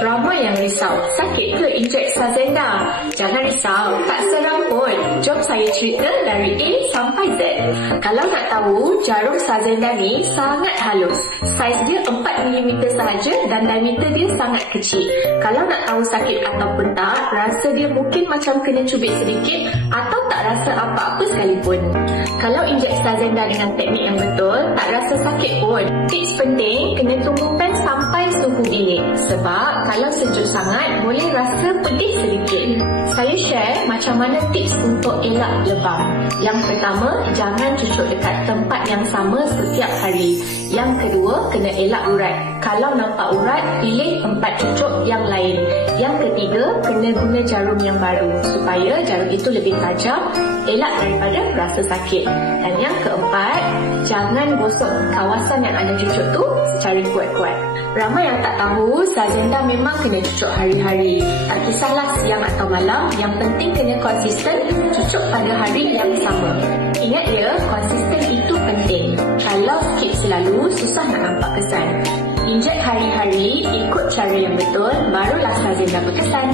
Ramai yang risau, sakit ke injek Sazenda? Jangan risau, tak seram pun. Jom saya cerita dari A sampai Z. Kalau nak tahu, jarum Sazenda ni sangat halus. Saiz dia 4mm sahaja dan diameter dia sangat kecil. Kalau nak tahu sakit ataupun tak, rasa dia mungkin macam kena cubit sedikit atau tak rasa apa-apa sekalipun. Kalau injek Sazenda dengan teknik yang betul, tak rasa sakit pun. Tips penting, kena tunggu pen sampai suhu bilik. Sebab kalau sejuk sangat, boleh rasa pedih sedikit. Saya share macam mana tips untuk elak lebam. Yang pertama, jangan cucuk dekat tempat yang sama setiap hari. Yang kedua, kena elak urat. Kalau nampak urat, pilih tempat cucuk yang lain. Yang ketiga, kena guna jarum yang baru supaya jarum itu lebih tajam, elak daripada rasa sakit. Dan yang keempat, jangan gosok kawasan yang ada cucuk tu secara kuat-kuat. Ramai yang tak tahu, Sazenda memang kena cucuk hari-hari. Tak kisahlah siang atau malam, yang penting kena konsisten cucuk pada hari yang sama. Ingat ya, konsisten itu penting. Kalau skip selalu, susah nak nampak kesan. Injek hari-hari, ikut cara yang betul, barulah Sazenda berkesan.